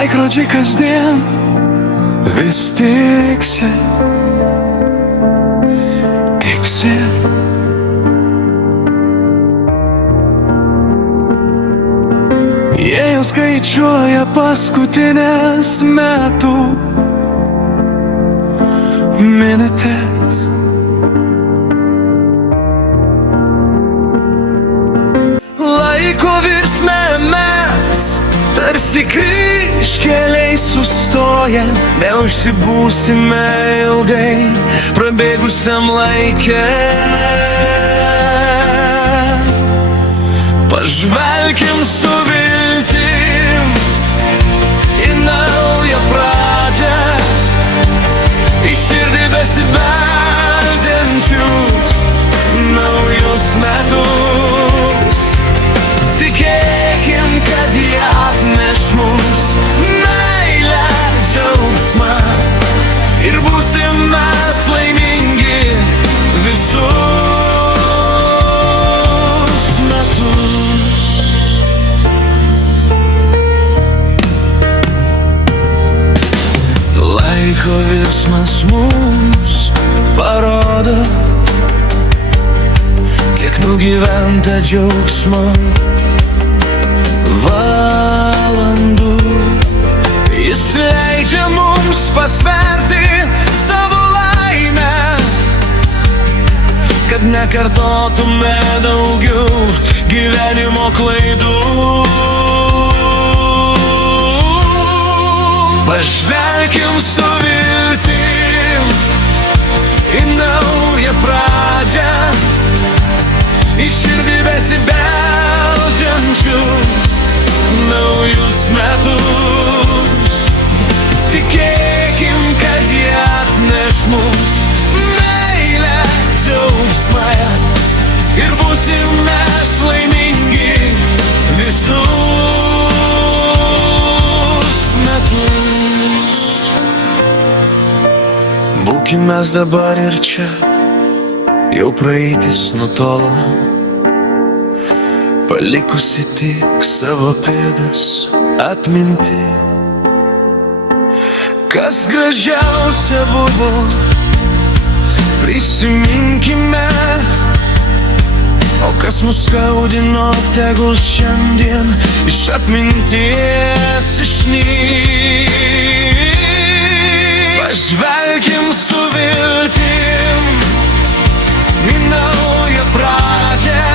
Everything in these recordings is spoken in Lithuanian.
Laikrodžiai kasdien vis tiksi. Jie jau skaičiuoja paskutinės metų minutės. Laiko virsme mes tarsi kryžkeliai sustoję, neužsibūsime ilgai prabėgusiam laike. Pažvelkim su viltim į naują pradžią, į širdį besibeldžiančius naujus metus. Tikėkim, kad jie atneš mums meilę, džiaugsmą ir būsim mes laimingi visus metus. Laiko virsmas mums parodo, kiek nugyventa džiaugsmo valandų. Jis leidžia mums pasverti savo laimę, kad nekartotume daugiau gyvenimo klaidų. Pažvelkim su viltim į naują pradžią, į širdį besibeldžiančius naujus metus. Tikėkim, kad jie atneš mums meilę, džiaugsmą ir būsim mes laimingi visus metus. Būkim mes dabar ir čia, jau praeitis nutoloma, palikusi tik savo pėdas atminti. Kas gražiausia buvo, prisiminkime, o kas mus skaudino, tegul šiandien iš atminties išnyks. Pažvelkim su viltim į naują pradžią,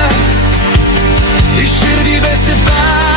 į širdį besibeldžiančius